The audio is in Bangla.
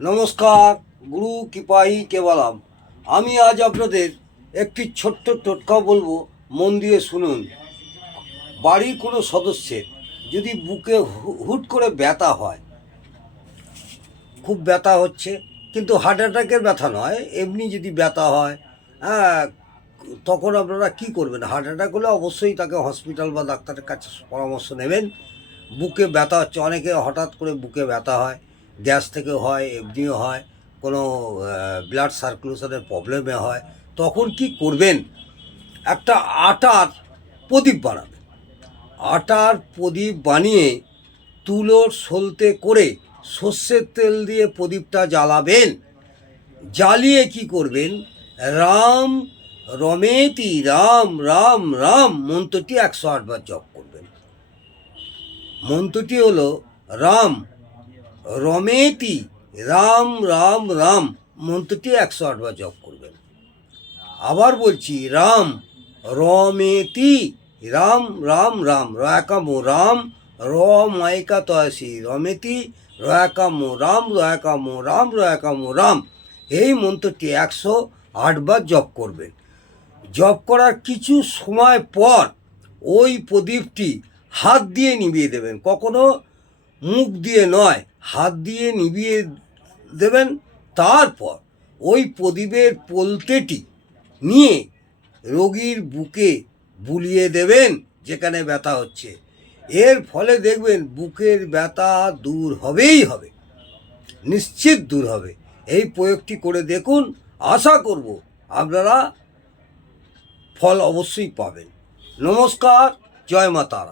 নমস্কার, গুরু কৃপাহি কেবলাম। আমি আজ আপনাদের একটি ছোট্ট টোটকা বলব, মন দিয়ে শুনুন। বাড়ির কোনো সদস্যের যদি বুকে হুট করে ব্যথা হয়, খুব ব্যথা হচ্ছে, কিন্তু হার্ট অ্যাটাকের ব্যথা নয়, এমনি যদি ব্যথা হয় হ্যাঁ তখন আপনারা কি করবেন? হার্ট অ্যাটাক হলে অবশ্যই তাকে হসপিটাল বা ডাক্তারের কাছে পরামর্শ নেবেন। বুকে ব্যথা হচ্ছে, অনেকে হঠাৎ করে বুকে ব্যথা হয়। গ্যাস থেকে হয় এমনিও হয়, কোনো ব্লাড সার্কুলেশনের প্রবলেমে হয়, তখন কি করবেন? একটা আটার প্রদীপ বানাবেন। আটার প্রদীপ বানিয়ে তুলোর সলতে করে সর্ষের তেল দিয়ে প্রদীপটা জ্বালাবেন। জ্বালিয়ে কি করবেন? রাম রমেতি, রাম রাম রাম মন্ত্রটি একশো আটবার জপ করবেন। মন্ত্রটি হলো, রাম রমেতি, রাম রাম রাম, মন্ত্রটি একশো আটবার জপ করবেন। আবার বলছি, রাম, রমেতি, রাম রাম রাম, রয়াকামো, রাম, র মাইকা তয়সি, রমেতি, রয়াকামো, রাম রয়াকামো রাম রয়াকামো, রাম, এই মন্ত্রটি একশো আটবার জপ করবেন। জপ করার কিছু সময় পর ওই প্রদীপটি হাত দিয়ে নিভিয়ে দেবেন, কখনো মুখ দিয়ে নয় হাত দিয়ে নিভিয়ে দেবেন, তারপর ওই প্রদীপের পোলতেটি নিয়ে রোগীর বুকে বুলিয়ে দেবেন, যেখানে ব্যথা হচ্ছে। এর ফলে দেখবেন বুকের ব্যথা দূর হবেই হবে, নিশ্চিত দূর হবে। এই প্রয়োগটি করে দেখুন, আশা করব আপনারা ফল অবশ্যই পাবেন। নমস্কার, জয় মা তারা।